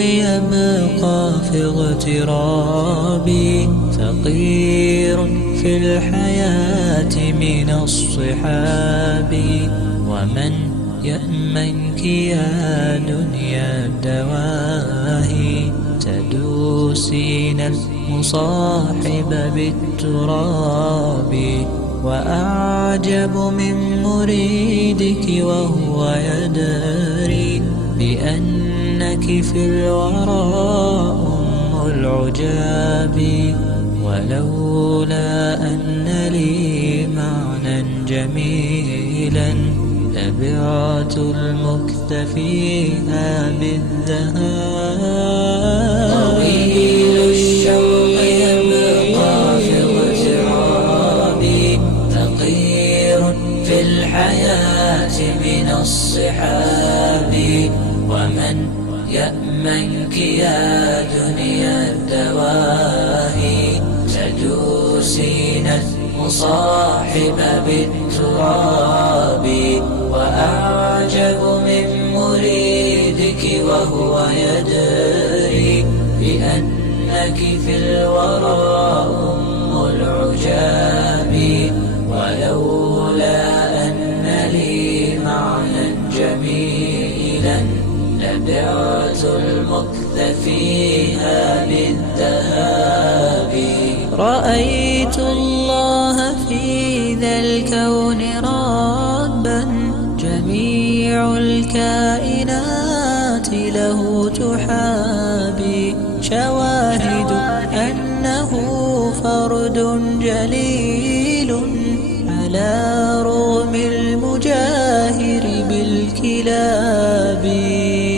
يبقى في اغترابي، فقير في الحياة من الصحاب. ومن يأمنك يا دنيا الدواهي، تدوسين المصاحب بالتراب. وأعجب من مريدك وهو يدري بأنك في الورى أم العجاب. ولولا أن لي معنى جميلا لبعت المكتفيها بالذهاب. طويل الشوق يبقى في اغترابي، فقير في الحياة من الصحاب. ومن يأمنك يا دنيا الدواهي، تدوسين المصاحب بالتراب. وأعجب من مريدك وهو يدري بأنك في الورى أم العجاب. ولولا أن لي معنى جميلا لبعت المكتفيها بالذهاب. رأيت الله في ذا الكون ربا، جميع الكائنات له تحابي. شواهد أنه فرد جليل على رغم المجاهر بالكلاب.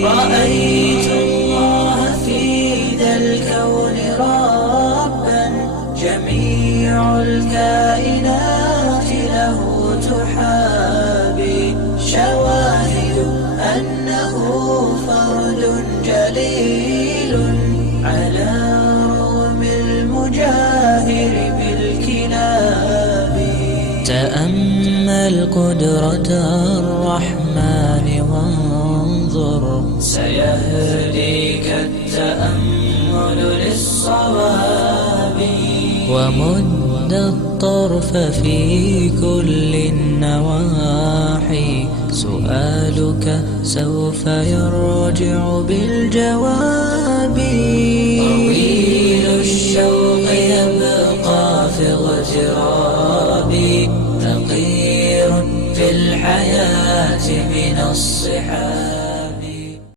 رأيت الله في ذا الكون ربا، جميع الكائنات له تحابي. شواهد أنه فرد جليل على رغم المجاهر بالكلاب. تأمل قدرة الرحمن وانظر، سيهديك التأمل للصواب. ومد الطرف في كل النواحي، سؤالك سوف يرجع بالجواب. طويل الشوق يبقى في اغترابي، فقير في الحياة من الصحاب.